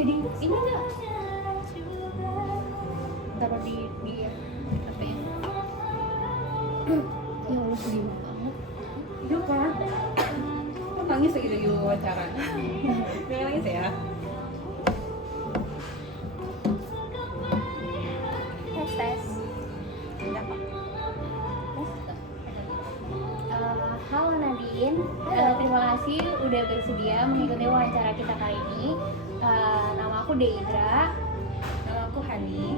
jadi ini nggak taruh di apa ya? Ya Allah sedih banget. Iya kan? Kok nangis lagi dari wawancara? Jangan nangis ya. Tes. Tidak kok. Halo Nadine, terima kasih udah bersedia mengikuti wawancara kita kali ini. Nama aku Deidra. Nama aku Hani.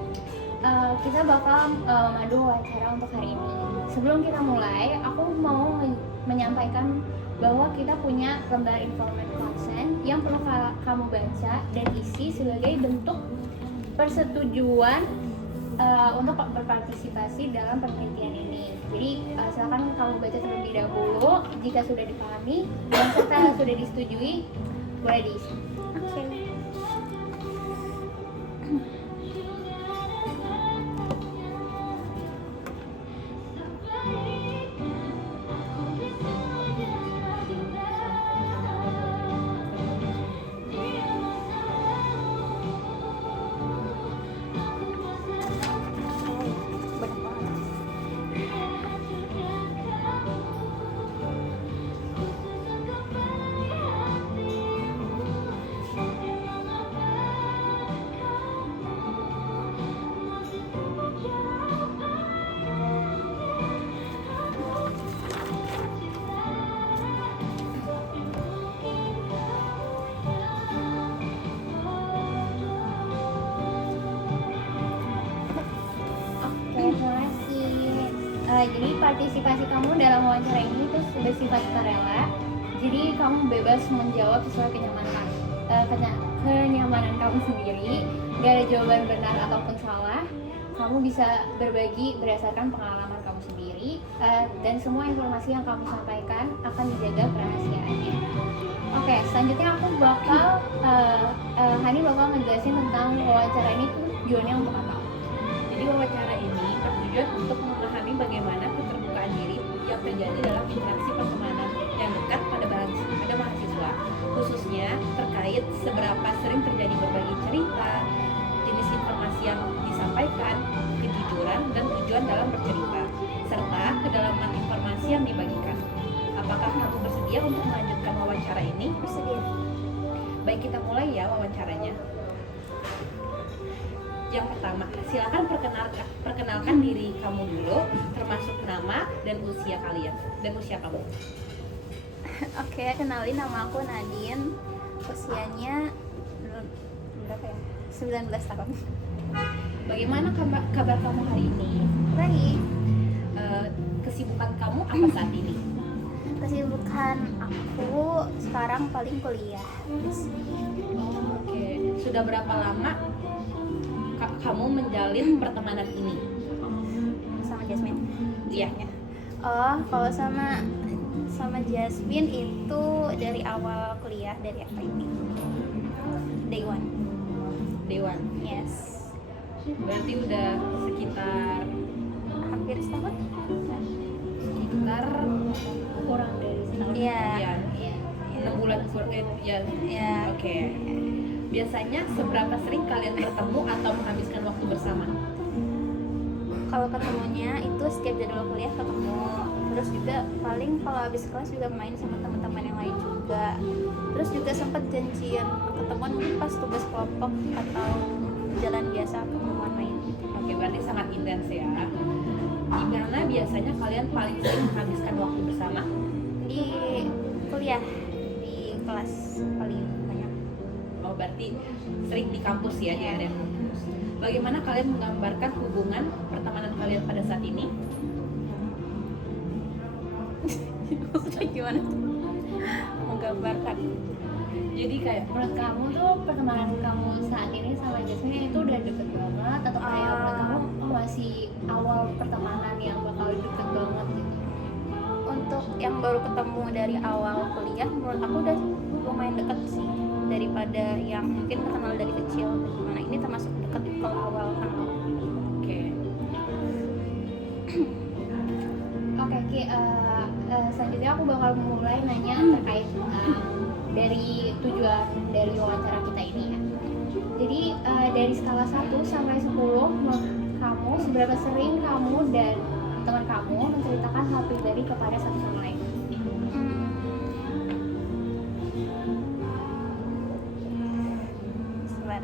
Kita bakal mengadu wawancara untuk hari ini. Sebelum kita mulai, aku mau menyampaikan bahwa kita punya lembar informasi consent yang perlu kamu baca dan isi sebagai bentuk persetujuan untuk berpartisipasi dalam penelitian ini. Jadi silakan kamu baca terlebih dahulu. Jika sudah dipahami dan serta sudah disetujui, boleh diisi. Oke. Terima kasih. Jadi partisipasi kamu dalam wawancara ini itu bersifat sukarela. Jadi kamu bebas menjawab sesuai kenyamanan kamu sendiri. Gak ada jawaban benar ataupun salah. Kamu bisa berbagi berdasarkan pengalaman kamu sendiri, dan semua informasi yang kamu sampaikan akan dijaga kerahasiaannya. Oke, selanjutnya aku bakal Hani bakal ngejelasin tentang wawancara ini tuh tujuannya untuk apa. Jadi wawancara ini bertujuan untuk memahami bagaimana keterbukaan diri yang terjadi dalam interaksi pertemanan yang dekat pada mahasiswa, khususnya terkait seberapa sering terjadi berbagi cerita, jenis informasi yang disampaikan, kejujuran dan tujuan dalam bercerita, serta kedalaman informasi yang dibagikan. Apakah kamu bersedia untuk melanjutkan wawancara ini? Bersedia. Baik, kita mulai ya wawancaranya. Yang pertama, silakan perkenalkan diri kamu dulu, termasuk nama dan usia kalian dan usia kamu. Oke, kenalin, nama aku Nadine. Usianya berapa ya? 19 tahun. Bagaimana kabar kamu hari ini? Baik. Kesibukan kamu apa saat ini? Kesibukan aku sekarang paling kuliah. Oke, sudah berapa lama kamu menjalin pertemanan ini? Sama Jasmine. Iya. Oh, kalau sama Jasmine itu dari awal kuliah, dari FIP. Day one. Dewan. Yes. Berarti udah sekitar Hampir setahun? Kurang dari setahun. Iya. ya, Iya. 6 bulan ya. Iya. Oke. Biasanya seberapa sering kalian bertemu atau menghabiskan waktu bersama? Kalau ketemunya itu setiap jadwal kuliah ketemu, terus juga paling kalau habis kelas juga main sama teman-teman yang lain juga, terus juga sempat janjian ketemuan mungkin pas tugas kelompok atau jalan biasa ketemuan main. Oke, berarti sangat intens ya. Di mana biasanya kalian paling sering menghabiskan waktu bersama? Di kuliah, di kelas paling banyak. Oh, berarti sering di kampus ya, di area kampus. Bagaimana kalian menggambarkan hubungan pertemanan kalian pada saat ini? Maksudnya gimana? Menggambarkan. Jadi kayak Menurut kamu tuh pertemanan kamu saat ini sama Jasmine itu udah deket banget atau kayak menurut kamu masih awal pertemanan yang bakal deket banget gitu? Untuk yang baru ketemu dari awal kuliah, menurut aku udah lumayan deket sih daripada yang mungkin kenal dari kecil. Gimana ini termasuk deket kalau awal kenal. oke. Oke, Ki, selanjutnya aku bakal mulai nanya terkait dari tujuan dari wawancara kita ini ya. Jadi dari skala 1 sampai 10, menurut kamu seberapa sering kamu dan teman kamu menceritakan hal pribadi kepada satu sama lain? Sebentar.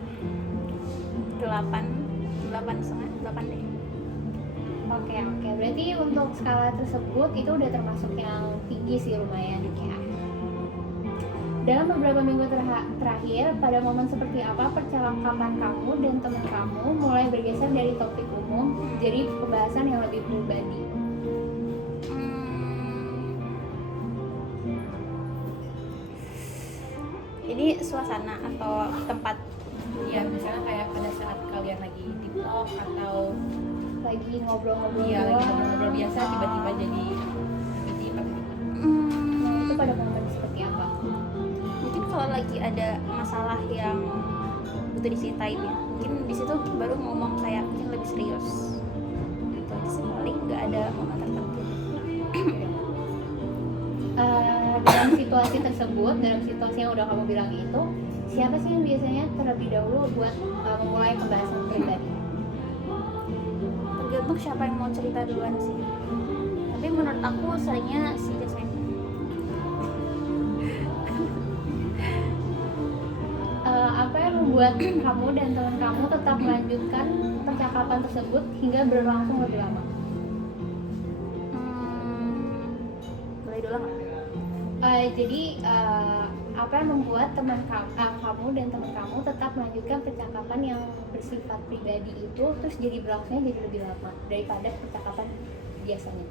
8,5 deh. Oke, berarti untuk skala tersebut itu udah termasuk yang tinggi sih, lumayan ya. Dalam beberapa minggu terakhir, pada momen seperti apa percakapan kamu dan teman kamu mulai bergeser dari topik umum jadi pembahasan yang lebih pribadi? Ini suasana atau tempat? Ya misalnya kayak pada saat kalian lagi di talk atau Lagi ngobrol-ngobrol ya lagi doang. ngobrol-ngobrol biasa tiba-tiba jadi tiba-tiba. Nah, itu pada momen seperti apa? Mungkin kalau lagi ada masalah yang butuh diceritain ya, mungkin di situ baru ngomong kayak mungkin lebih serius. Itu aja sih, paling nggak ada momen tertentu. Dalam situasi tersebut, dalam situasi yang udah kamu bilang itu, siapa sih yang biasanya terlebih dahulu buat memulai pembahasan pribadi? Tergantung siapa yang mau cerita duluan sih. Tapi menurut aku seringnya si Jasmine. Apa yang membuat kamu dan teman kamu tetap melanjutkan percakapan tersebut hingga berlangsung lebih lama? Boleh dulu nggak? Jadi apa yang membuat kamu dan teman kamu tetap melanjutkan percakapan yang bersifat pribadi itu terus jadi berlangsungnya jadi lebih lama daripada percakapan biasanya?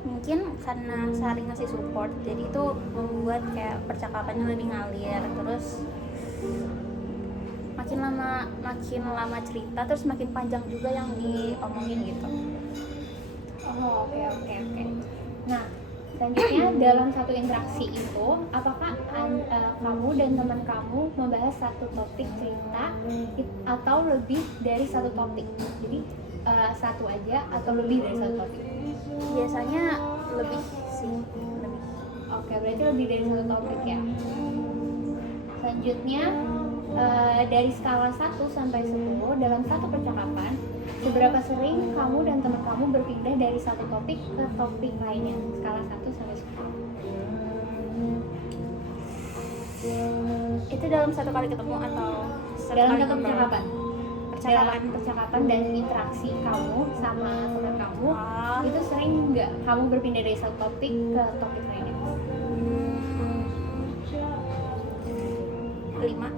Mungkin karena saling ngasih support, jadi itu membuat kayak percakapannya lebih ngalir. Terus makin lama cerita, terus makin panjang juga yang diomongin gitu. Oh, oke. Nah, selanjutnya dalam satu interaksi itu, apakah kamu dan teman kamu membahas satu topik cerita atau lebih dari satu topik? Jadi satu aja atau lebih dari satu topik? Biasanya lebih sih, lebih. Oke, berarti lebih dari satu topik ya. Selanjutnya dari skala 1 sampai 10 dalam satu percakapan, seberapa sering kamu dan teman kamu berpindah dari satu topik ke topik lainnya? Skala 1 sampai 10. Itu dalam satu kali ketemu atau Dalam kali satu ngobrol? percakapan. Dalam percakapan dan interaksi kamu sama teman kamu, Ah, itu sering nggak kamu berpindah dari satu topik ke topik lainnya? 5 kan.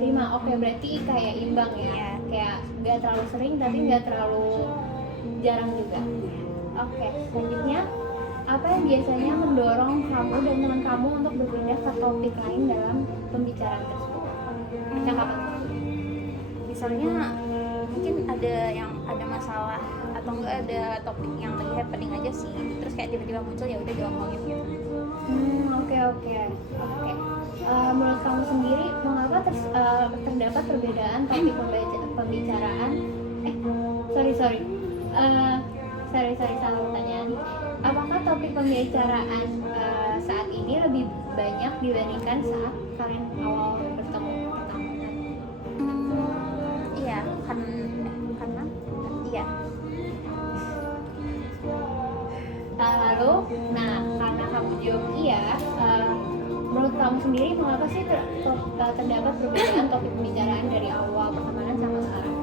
5, oke, berarti kayak imbang ya. Iya. Kayak nggak terlalu sering tapi nggak terlalu jarang juga. Oke, selanjutnya apa yang biasanya mendorong kamu dan teman kamu untuk berpindah ke topik lain dalam pembicaraan tersebut? Percakapan tersebut. Misalnya mungkin ada masalah atau enggak ada topik yang lagi happening aja sih, terus kayak tiba-tiba muncul, ya udah diomongin gitu. Oke. Menurut kamu sendiri, mengapa terdapat perbedaan topik pembicaraan? Sorry, salah pertanyaan. Apakah topik pembicaraan saat ini lebih banyak dibandingkan saat kalian awal bertemu pertama kali? Iya, karena iya. Lalu, karena kamu jawab iya, menurut kamu sendiri mengapa sih terdapat perbedaan topik pembicaraan dari awal pertemanan sama sekarang?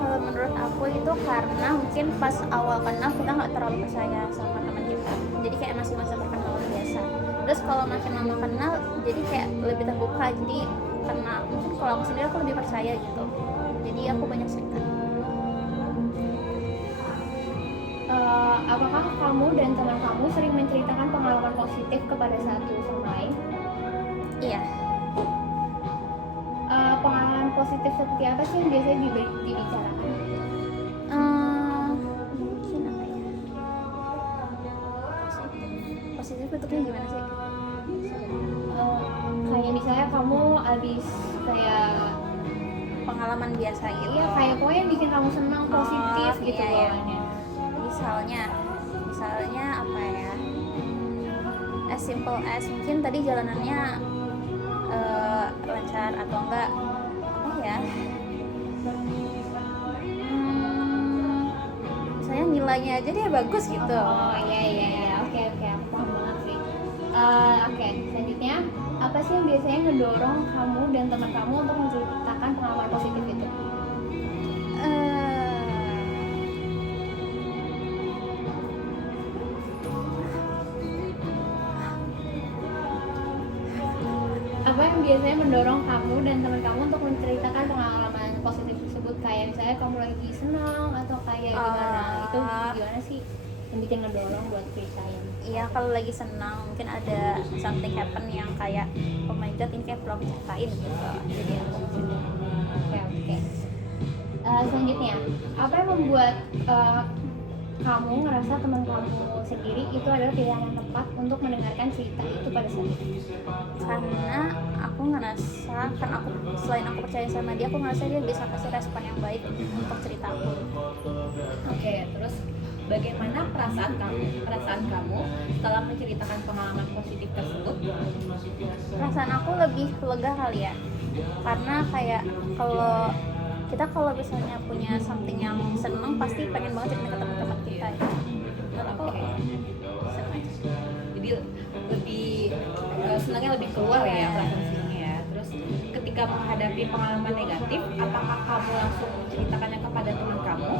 Kalau menurut aku itu karena mungkin pas awal kenal kita nggak terlalu percaya sama teman kita, jadi kayak masih masa perkenalan biasa. Terus kalau makin lama kenal, jadi kayak lebih terbuka. Jadi karena mungkin kalau aku sendiri aku lebih percaya gitu, jadi aku banyak cerita. Apakah kamu dan teman kamu sering menceritakan pengalaman positif kepada satu sama lain? Iya. Pengalaman positif seperti apa sih yang biasanya dibicarakan? Mungkin apa ya? Positif bentuknya gimana sih? Kayak misalnya kamu abis kayak Pengalaman biasa gitu. iya kayak pokoknya bikin kamu senang, positif Oh, gitu iya. bawaannya. Misalnya apa ya? As simple as mungkin tadi jalanannya lancar atau enggak apa ya, misalnya nilainya aja dia bagus gitu. Oh iya, oke aku paham banget sih. Oke, selanjutnya apa sih yang biasanya ngedorong kamu dan teman kamu untuk menceritakan pengalaman positif itu? Apa yang biasanya mendorong kamu dan teman kamu untuk menceritakan pengalaman positif tersebut, kayak misalnya kamu lagi senang atau kayak gimana? Itu gimana sih yang bikin ngedorong buat ceritain? Iya, kalau lagi senang mungkin ada something happen yang kayak oh my god ini kayak belum ceritain gitu, jadi aku Oke. Selanjutnya, apa yang membuat kamu ngerasa teman kamu sendiri itu adalah pilihan yang tepat untuk mendengarkan cerita itu pada saat itu? karena aku ngerasa kan aku selain aku percaya sama dia, aku ngerasa dia bisa kasih respon yang baik untuk ceritaku. Oke, terus bagaimana perasaan kamu setelah menceritakan pengalaman positif tersebut? Perasaan aku lebih lega kali ya, karena kayak kalau misalnya punya something yang seneng pasti pengen banget cerita ke teman-teman kita ya. Menurut aku Oke. seneng aja. Jadi lebih senangnya lebih keluar ya perasaan senangnya ya. Terus ketika menghadapi pengalaman negatif, apakah kamu langsung menceritakannya kepada teman kamu?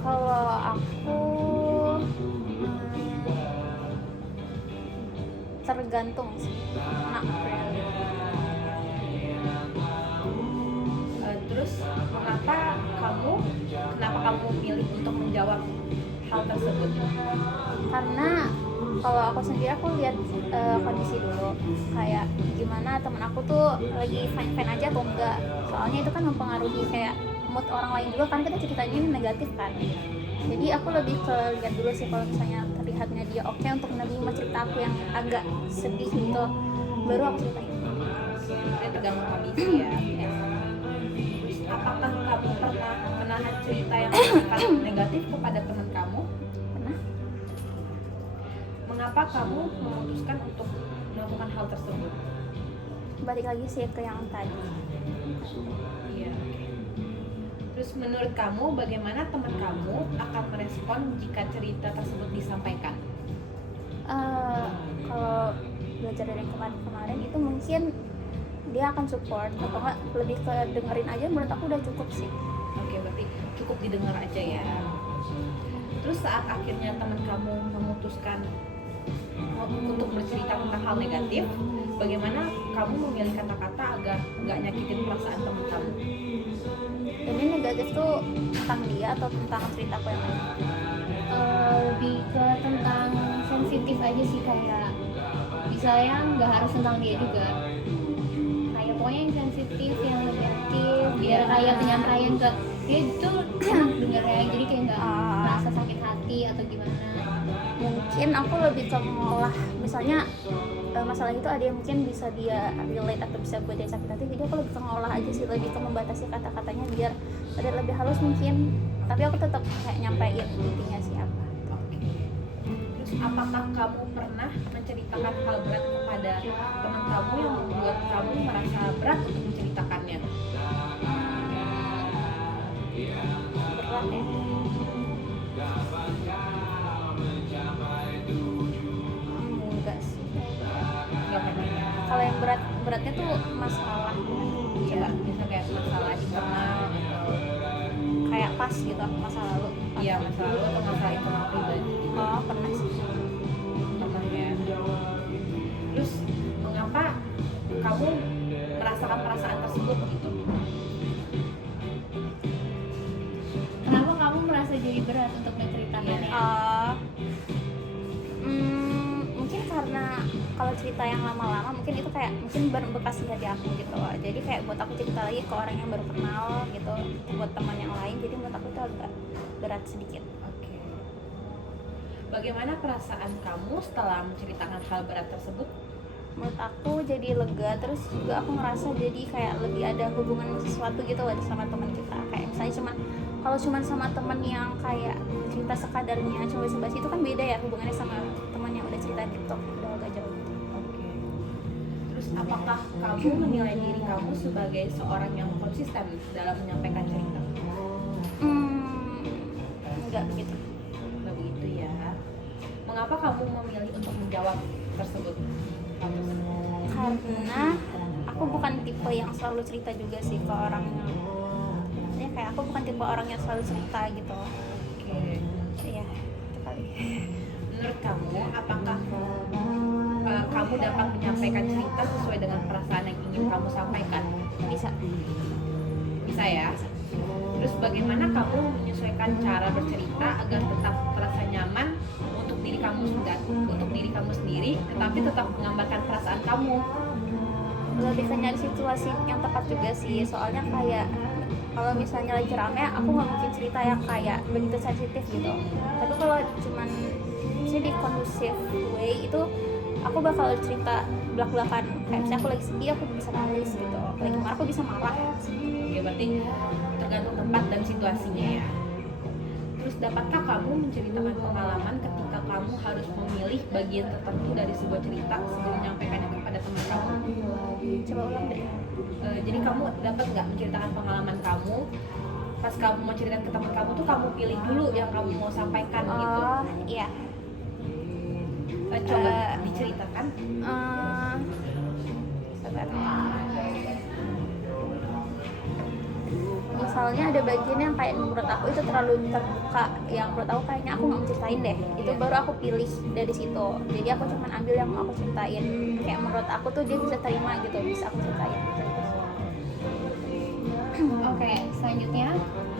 Kalau aku tergantung sih. Nah, Terus kenapa kamu milih untuk menjawab hal tersebut? karena kalau aku sendiri aku lihat kondisi dulu kayak gimana temen aku tuh lagi fine aja atau enggak, soalnya itu kan mempengaruhi kayak mood orang lain juga kan, kita ceritanya ini negatif kan, jadi aku lebih ke lihat dulu sih, kalau misalnya terlihatnya dia oke untuk menerima cerita aku yang agak sedih gitu, baru aku ceritain. Itu tergantung kondisi ya. Terus apakah kamu pernah menahan cerita yang sangat negatif kepada teman kamu? Pernah. Mengapa kamu memutuskan untuk melakukan hal tersebut? Balik lagi sih ke yang tadi. Iya. Terus menurut kamu bagaimana teman kamu akan merespon jika cerita tersebut disampaikan? Kalau belajar dari kemarin itu mungkin dia akan support atau enggak lebih ke dengerin aja, menurut aku udah cukup sih. Oke, berarti cukup didengar aja ya. Terus saat akhirnya teman kamu memutuskan untuk bercerita tentang hal negatif, bagaimana kamu memilih kata-kata agar nggak nyakitin perasaan teman kamu? Ini negatif tuh tentang dia atau tentang ceritaku yang lain? Lebih ke tentang sensitif aja sih, kayak misalnya nggak harus tentang dia juga, kayak pokoknya yang sensitif, yang negatif, biar kayak penyampaian ke dia itu enak dengernya, jadi kayak nggak merasa sakit hati atau gimana. Mungkin aku lebih ke mengolah, misalnya masalah itu ada yang mungkin bisa dia relate atau bisa buat dia sakit hati, jadi aku lebih ke mengolah aja sih, lebih ke membatasi kata-katanya biar ada lebih halus mungkin, tapi aku tetap kayak nyampein intinya siapa. Oke. Terus apakah kamu pernah menceritakan hal berat kepada teman kamu yang membuat kamu merasa berat untuk menceritakannya? Berat ya. Enggak sih. Nggak pernah ya? Kalau yang beratnya tuh masalah, Iya, bisa kayak masalah internal atau kayak pas gitu masa lalu. iya masa lalu atau masalah internal pribadi gitu. Oh, pernah sih. Pernah ya. Terus mengapa kamu merasakan perasaan tersebut gitu? Kenapa kamu merasa jadi berat untuk menceritakannya? Mungkin karena kalau cerita yang lama-lama mungkin itu kayak mungkin berbekas di hati aku gitu loh. Jadi kayak buat aku cerita lagi ke orang yang baru kenal gitu, buat teman yang lain, jadi buat aku itu agak berat sedikit. Oke. Bagaimana perasaan kamu setelah menceritakan hal berat tersebut? Menurut aku jadi lega, terus juga aku ngerasa jadi kayak lebih ada hubungan sesuatu gitu loh sama teman kita. Kayak misalnya kalau cuma sama teman yang kayak cerita sekadarnya cuma basa-basi, itu kan beda ya hubungannya sama teman yang udah cerita TikTok, udah agak jauh. Oke. Terus apakah kamu menilai diri kamu sebagai seorang yang konsisten dalam menyampaikan cerita? Enggak begitu. Nggak begitu ya. Mengapa kamu memilih untuk menjawab tersebut? Karena aku bukan tipe yang selalu cerita juga sih ke orang, maksudnya kayak aku bukan tipe orang yang selalu cerita gitu. Oke. Iya, itu kali. Menurut kamu, apakah kamu dapat menyampaikan cerita sesuai dengan perasaan yang ingin kamu sampaikan? Bisa. Bisa ya? Terus bagaimana kamu menyesuaikan cara bercerita agar tetap terasa nyaman untuk diri kamu sendiri, tetapi tetap menggambarkan perasaan kamu? Lebih ke nyari situasi yang tepat juga sih, soalnya kayak kalau misalnya lagi rame aku nggak mungkin cerita yang kayak begitu sensitif gitu, tapi kalau cuman sih di kondusif way itu aku bakal cerita belak-belakan, kayak misalnya aku lagi sedih aku bisa nangis gitu, lagi marah aku bisa marah. Oke, berarti tergantung tempat dan situasinya ya. Terus dapatkah kamu menceritakan pengalaman ketika kamu harus memilih bagian tertentu dari sebuah cerita sebelum menyampaikannya kepada teman kamu? Coba ulang deh. Jadi kamu dapat nggak menceritakan pengalaman kamu, pas kamu mau ceritakan ke teman kamu tuh kamu pilih dulu yang kamu mau sampaikan gitu? Oh iya. Coba diceritakan. Sabar. Misalnya ada bagian yang kayak menurut aku itu terlalu terbuka, yang menurut aku kayaknya aku nggak mau ceritain deh, itu baru aku pilih dari situ. Jadi aku cuma ambil yang mau aku ceritain, kayak menurut aku tuh dia bisa terima gitu, bisa aku ceritain gitu. Oke, selanjutnya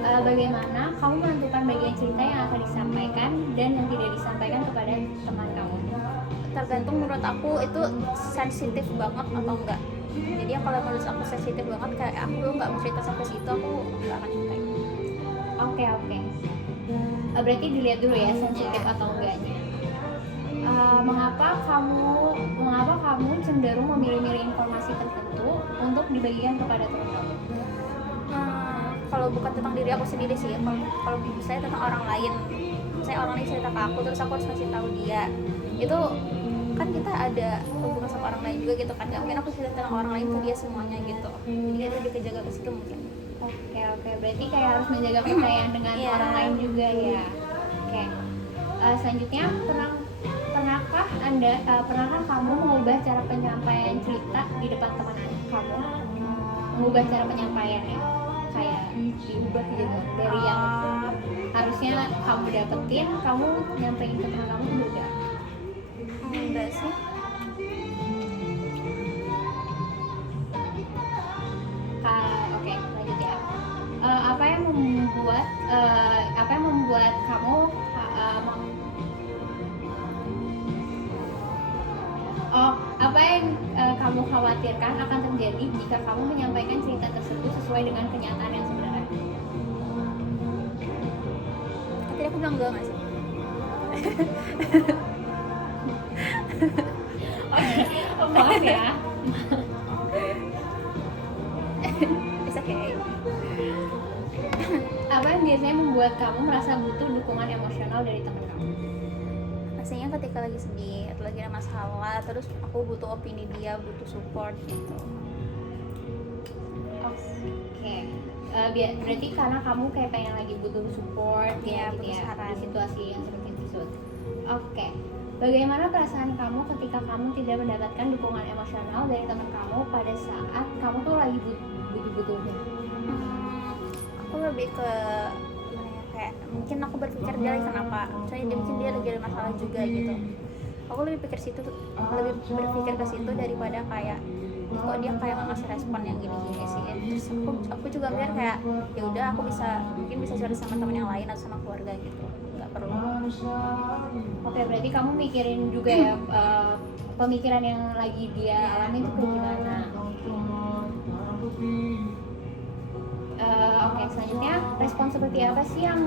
bagaimana kamu menentukan bagian cerita yang akan disampaikan dan yang tidak disampaikan kepada teman kamu? Tergantung menurut aku itu sensitif banget atau enggak. Jadi ya kalau menurut aku sensitif banget, kayak aku nggak mau cerita sampai situ, aku nggak akan ceritain. Oke. Berarti dilihat dulu ya sensitif atau enggaknya. Mengapa kamu cenderung memilih-milih informasi tertentu untuk dibagikan kepada teman kamu? Kalau bukan tentang diri aku sendiri sih, kalau misalnya tentang orang lain, misalnya orang lain cerita ke aku terus aku harus kasih tahu dia, itu kan kita ada hubungan sama orang lain juga gitu kan, nggak mungkin aku cerita tentang orang lain ke dia semuanya gitu, jadi itu lebih kejaga ke situ mungkin. Oke, berarti kayak harus menjaga kepercayaan dengan Iya. orang lain juga ya. Oke. Selanjutnya pernahkah kamu mengubah cara penyampaian cerita di depan teman kamu? Mengubah cara penyampaiannya, kayak diubah gitu dari yang harusnya kamu dapetin, kamu nyampein ke teman kamu beda. Enggak sih. Oke, lanjut ya. Apa yang membuat kamu apa yang kamu khawatirkan akan terjadi jika kamu menyampaikan cerita tersebut sesuai dengan kenyataan yang sebenarnya? Tadi aku bilang enggak nggak sih? Maaf ya. It's okay. Apa yang biasanya membuat kamu merasa butuh dukungan emosional dari teman kamu? Pastinya ketika lagi sedih atau lagi ada masalah, terus aku butuh opini dia, butuh support gitu. Oke. Berarti karena kamu kayak pengen lagi butuh support Iya, gitu butuh ya, saran. di situasi yang seperti itu. Oke. Bagaimana perasaan kamu ketika kamu tidak mendapatkan dukungan emosional dari teman kamu pada saat kamu tuh lagi butuh-butuhnya? Aku lebih ke kayak mungkin aku berpikir dia lagi kenapa, misalnya mungkin dia lagi ada masalah juga gitu. Aku lebih berpikir ke situ daripada kayak kok dia kayak nggak ngasih respon yang gini-gini sih. Terus aku juga mikir kayak ya udah aku mungkin bisa cerita sama teman yang lain atau sama keluarga gitu, nggak perlu. Oke, berarti kamu mikirin juga ya pemikiran yang lagi dia alami itu kayak gimana? Oke, selanjutnya respon seperti apa sih yang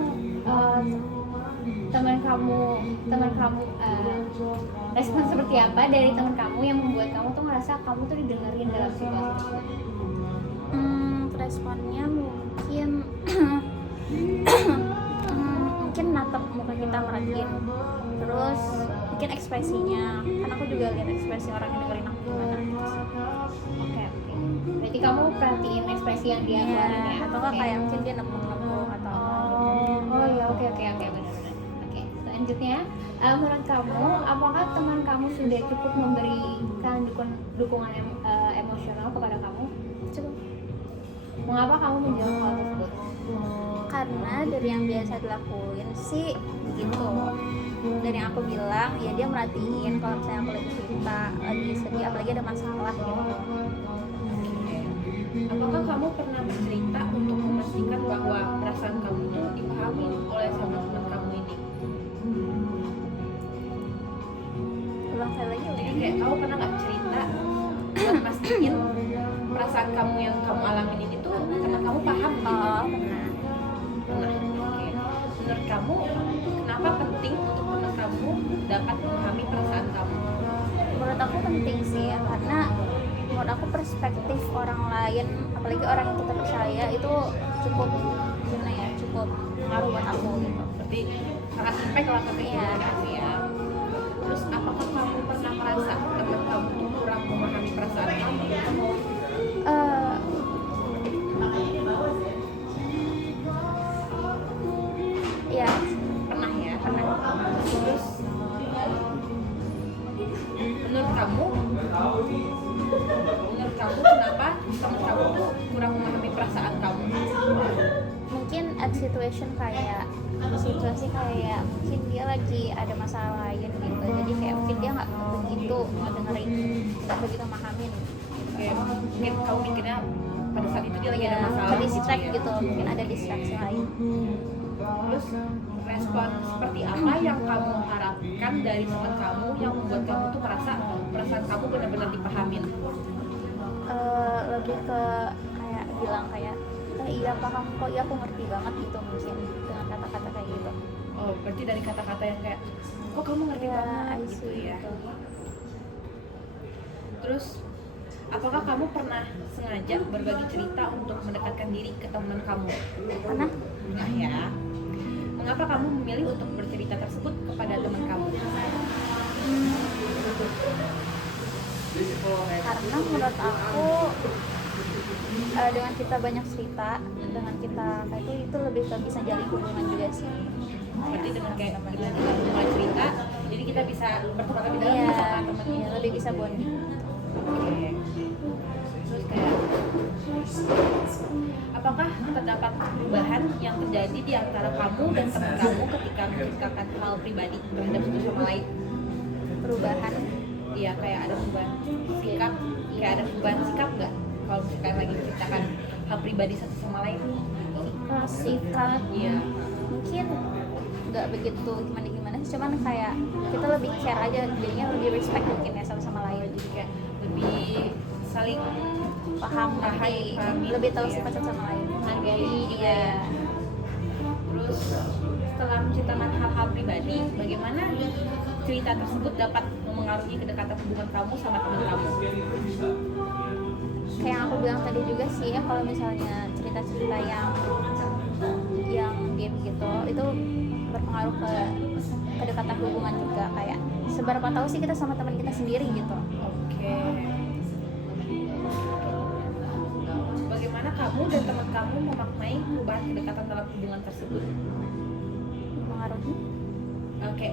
respon seperti apa dari teman kamu yang membuat kamu tuh ngerasa kamu tuh didengerin dalam situasi tersebut? Responnya mungkin mungkin natap muka kita merhatiin, terus mungkin ekspresinya, karena aku juga lihat ekspresi orang yang dengerin aku gimana. berarti kamu perhatiin ekspresi yang dia keluarin ya, atau nggak Oke. kayak mungkin dia nepuk-nepuk atau apa gitu. Oh ya, oke benar-benar. Oke, selanjutnya menurut kamu apakah teman kamu sudah cukup memberikan dukungan emosional kepada kamu? Cukup. Mengapa kamu menjawab hal tersebut? Karena dari yang biasa dilakuin sih gitu, dari yang aku bilang ya dia merhatiin kalau misalnya aku lagi cerita lagi sedih apalagi ada masalah gitu. Apakah kamu pernah bercerita untuk memastikan bahwa perasaan kamu tuh dipahami oleh sama teman kamu ini? Ulang sekali lagi Jadi kayak kamu pernah nggak cerita buat mastiin perasaan kamu yang kamu alamin ini tuh teman kamu paham gitu? oh pernah. Nah, oke. Menurut kamu kenapa penting untuk teman kamu dapat memahami perasaan kamu? Menurut aku penting sih ya, karena menurut aku perspektif orang lain apalagi orang yang kita percaya itu cukup gimana ya, cukup ngaruh buat aku gitu. Berarti sangat impact lah ke Iya. kehidupan ya. Terus apakah kamu pernah merasa teman kamu tuh kurang memahami perasaan kamu? Eh, ya Pernah ya? pernah. Terus menurut kamu kenapa teman kamu tuh kurang memahami perasaan kamu? Mungkin at situation kayak situasi kayak mungkin dia lagi ada masalah lain gitu, jadi kayak mungkin dia nggak begitu dengerin, nggak begitu memahamin. Kayak mungkin kamu mikirnya pada saat itu dia lagi ada Ya, masalah distract ya. gitu, mungkin ada distraksi lain. Terus respon seperti apa yang kamu harapkan dari teman kamu yang membuat kamu tuh merasa perasaan kamu benar-benar dipahamin? Lebih ke kayak bilang kayak iya paham kok, iya aku ngerti banget gitu, mungkin dengan kata-kata kayak gitu. Oh, berarti dari kata-kata yang kayak kok kamu ngerti Ya, banget I gitu see, ya. gitu. Terus apakah kamu pernah sengaja berbagi cerita untuk mendekatkan diri ke teman kamu? Pernah? Nah ya. Mengapa kamu memilih untuk bercerita tersebut kepada teman kamu? Karena menurut aku dengan kita banyak cerita, dengan kita kayak itu lebih ke bisa jalin hubungan juga sih. Berarti dengan kayak dengan kita mulai cerita, jadi kita bisa bertukar lebih dalam Iya, sama teman. iya, lebih bisa bonding. Oke. Terus kayak apakah terdapat perubahan yang terjadi di antara kamu dan teman kamu ketika menceritakan hal pribadi terhadap satu sama lain? Perubahan. Iya, kayak ada perubahan sikap, kayak ada perubahan sikap nggak? Kalau misalkan lagi menceritakan hal pribadi satu sama lain? Sikap Iya. mungkin nggak begitu gimana sih, cuman kayak kita lebih care aja, jadinya lebih respect mungkin ya satu sama lain, Jadi kayak lebih saling paham, pahami, lebih tahu iya. sifat satu sama lain, Menghargai juga iya. ya. Terus setelah menceritakan hal-hal pribadi, bagaimana cerita tersebut dapat memengaruhi kedekatan hubungan kamu sama teman kamu? Kayak yang aku bilang tadi juga sih ya, kalau misalnya cerita-cerita yang deep gitu itu berpengaruh ke kedekatan hubungan juga, kayak seberapa tahu sih kita sama teman kita sendiri gitu. Oke. Bagaimana kamu dan teman kamu memaknai perubahan kedekatan dalam hubungan tersebut? Mempengaruhi Oke.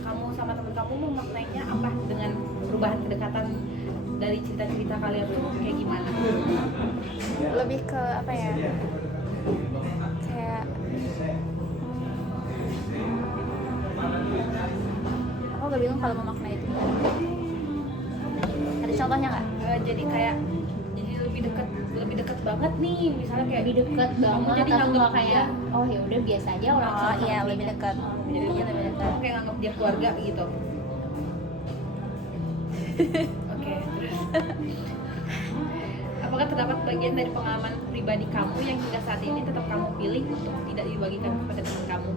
Kamu sama teman kamu memaknainya apa dengan perubahan kedekatan dari cerita-cerita kalian tuh kayak gimana? lebih ke apa ya, kayak aku gak bingung kalau memaknai itu. Ada contohnya nggak? Jadi kayak jadi lebih dekat banget nih, misalnya kayak Lebih dekat kamu banget jadi atau nganggep nggak kayak oh ya udah biasa aja orang Oh sama iya, sama lebih beda. dekat, jadinya lebih dekat. kamu kayak nganggap dia keluarga gitu. Oke, terus apakah terdapat bagian dari pengalaman pribadi kamu yang hingga saat ini tetap kamu pilih untuk tidak dibagikan kepada teman kamu?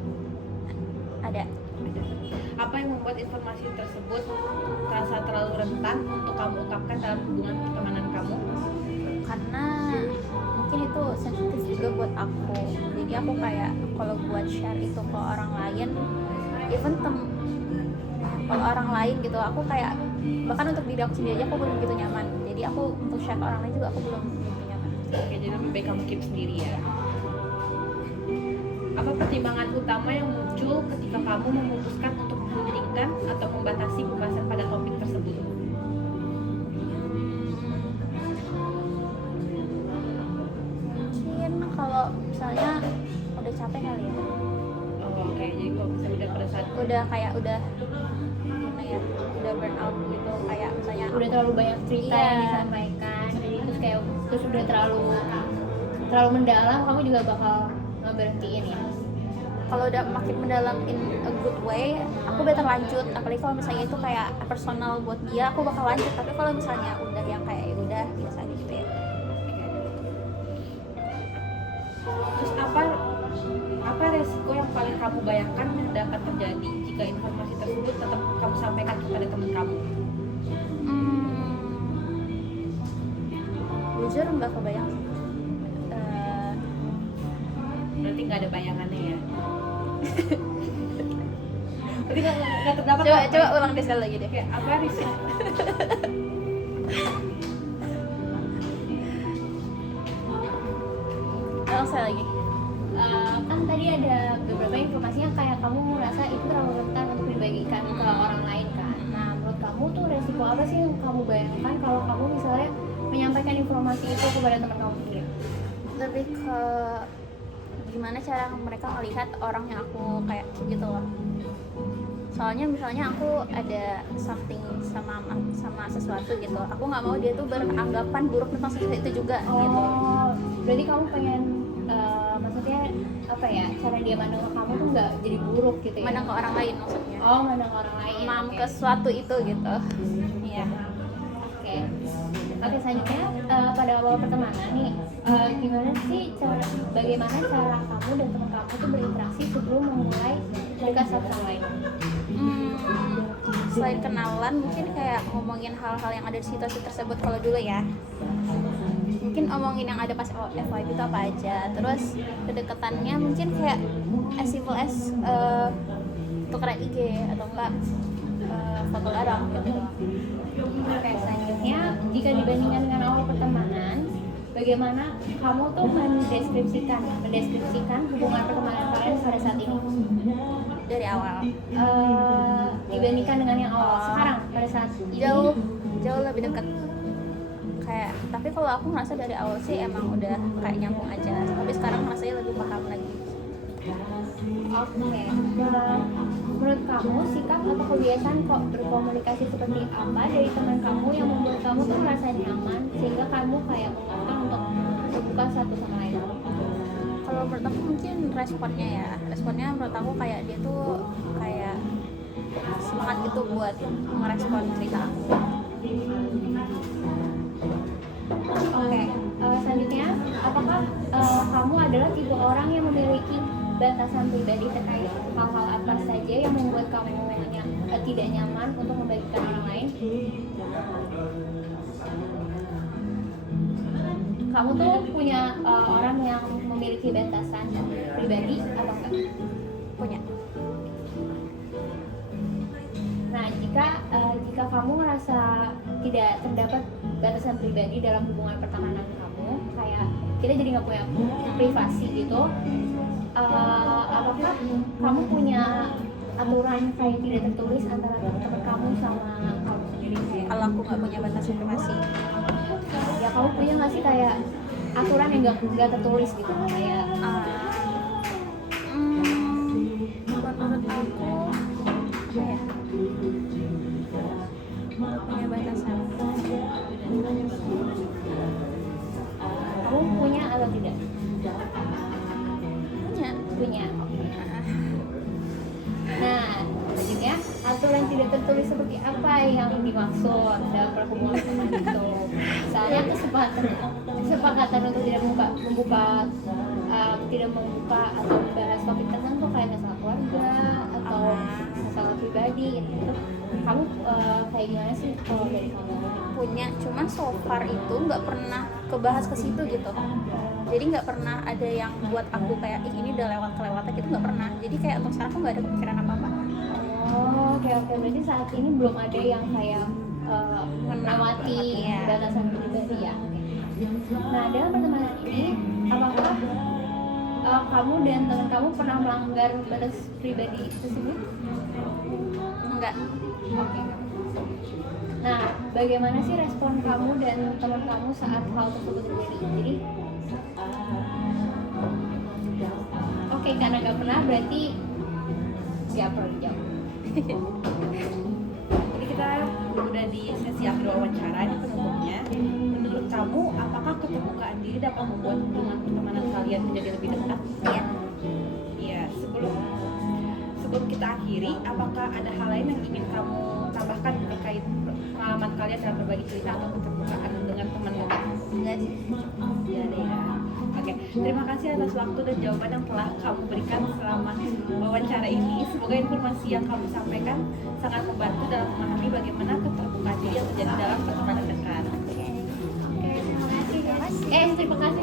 Ada. Apa yang membuat informasi tersebut terasa terlalu rentan untuk kamu ungkapkan dalam hubungan pertemanan kamu? Karena mungkin itu sensitif juga buat aku, jadi aku kayak kalau buat share itu ke orang lain, even kalau orang lain gitu, aku kayak bahkan untuk diri aku sendiri aja aku belum begitu nyaman, jadi aku untuk share ke orang lain juga aku belum punya. Oke, jadi lebih baik kamu keep sendiri ya. Apa pertimbangan utama yang muncul ketika kamu memutuskan untuk menghentikan atau membatasi pembahasan pada topik tersebut? Mungkin kalau misalnya udah capek kali ya, Oh, oke, jadi kalau misalnya udah pada saat udah kayak udah gimana ya, udah burn out gitu, kayak misalnya Udah terlalu banyak cerita Iya. yang disampaikan, jadi terus udah terlalu mendalam, kamu juga bakal ngeberhentiin ya. kalau udah makin mendalam in a good way, aku better lanjut. Apalagi kalau misalnya itu kayak personal buat dia, aku bakal lanjut. Tapi kalau misalnya udah yang kayak ya udah biasa gitu ya. terus apa resiko yang paling kamu bayangkan dapat terjadi jika informasi tersebut tetap kamu sampaikan kepada teman kamu? Jujur nggak kebayang sih. Berarti nggak ada bayangannya ya? Berarti nggak terdapat Coba ulang deh sekali lagi deh. kayak apa risiko? Ulang sekali lagi. Kan tadi ada beberapa informasi yang kayak kamu merasa itu terlalu rentan untuk dibagikan ke orang lain kan. Nah, menurut kamu tuh resiko apa sih yang kamu bayangkan kalau kamu misalnya menyampaikan informasi itu kepada teman kamu sendiri? Lebih ke gimana cara mereka melihat orang yang aku kayak gitu loh. Soalnya misalnya aku ada something sama sesuatu gitu, aku nggak mau dia tuh beranggapan buruk tentang sesuatu itu juga gitu. Oh, berarti kamu pengen maksudnya apa ya, cara dia mandang ke kamu tuh nggak jadi buruk gitu ya? Mandang ke orang lain maksudnya, Oh, mandang ke orang lain. mam Oke. ke sesuatu itu gitu. Iya. Oke. Oke, selanjutnya pada awal pertemanan nih, bagaimana cara kamu dan teman kamu tuh berinteraksi sebelum memulai dekat satu sama lain? Selain kenalan, mungkin kayak ngomongin hal-hal yang ada di situasi tersebut. Kalau dulu ya, mungkin omongin yang ada pas FYP itu apa aja. Terus kedekatannya mungkin kayak as simple as tukeran IG atau enggak foto bareng gitu. Oke, selanjutnya jika dibandingkan dengan awal pertemanan, bagaimana kamu tuh mendeskripsikan hubungan pertemanan kalian pada saat ini? Dari awal Dibandingkan dengan yang awal sekarang pada saat ini? jauh lebih dekat. Kayak tapi kalau aku ngerasa dari awal sih emang udah kayak nyambung aja. Tapi sekarang rasanya lebih paham lagi. Oke. Menurut kamu sikap atau kebiasaan kok berkomunikasi seperti apa dari teman kamu yang membuat kamu tuh merasa nyaman sehingga kamu kayak memutuskan untuk terbuka satu sama lain? Kalau menurut aku mungkin responnya menurut aku kayak dia tuh kayak semangat gitu buat merespon cerita aku. Oke. Selanjutnya, apakah kamu adalah tipe orang yang memiliki batasan pribadi terkait hal-hal apa saja yang membuat kamu tidak nyaman untuk membagikan orang lain? Kamu tuh punya orang yang memiliki batasan pribadi atau enggak? Punya. Nah, jika kamu merasa tidak terdapat batasan pribadi dalam hubungan pertemanan kamu, kayak kita jadi nggak punya privasi gitu, apakah kamu punya aturan kayak tidak tertulis antara teman kamu sama kamu sendiri? Kalau aku nggak punya batasan privasi, Ya, kamu punya nggak sih kayak aturan yang nggak tertulis gitu, kayak menurut aku apa ya? Punya batasan. kamu punya atau tidak? Punya. Nah, selanjutnya aturan tidak tertulis seperti apa yang dimaksud dalam perhubungan teman itu? Misalnya kesepakatan untuk tidak tidak membuka atau membahas topik tertentu kayak masalah keluarga atau masalah pribadi gitu. Kamu kayak gimana sih kalau dari kamu? Punya, cuman so far itu nggak pernah kebahas ke situ gitu. Jadi nggak pernah ada yang buat aku kayak ini udah kelewatan gitu, nggak pernah. Jadi kayak untuk sekarang aku nggak ada kepikiran apa-apa. Oh, oke, berarti saat ini belum ada yang kayak melewati Iya. batasan pribadi ya. Oke. Nah, dalam pertemanan ini apakah kamu dan teman kamu pernah melanggar batas pribadi tersebut? Enggak. Oke. Nah, bagaimana sih respon kamu dan teman kamu saat hal tersebut terjadi? Jadi, oke, karena nggak pernah berarti nggak perlu dijawab. Jadi kita udah di sesi akhir wawancara ini penutupnya. Menurut kamu, apakah keterbukaan diri dapat membuat hubungan pertemanan kalian menjadi lebih dekat? Iya. Iya, sebelum kita akhiri, apakah ada hal lain yang ingin kamu tambahkan terkait pengalaman kalian dalam berbagi cerita atau keterbukaan dengan teman dekat? Enggak sih. Iya deh ya. Oke, terima kasih atas waktu dan jawaban yang telah kamu berikan selama wawancara ini. Semoga informasi yang kamu sampaikan sangat membantu dalam memahami bagaimana keterbukaan diri yang terjadi dalam pertemanan dekat. Oke. Oke, terima kasih. Terima kasih. Terima kasih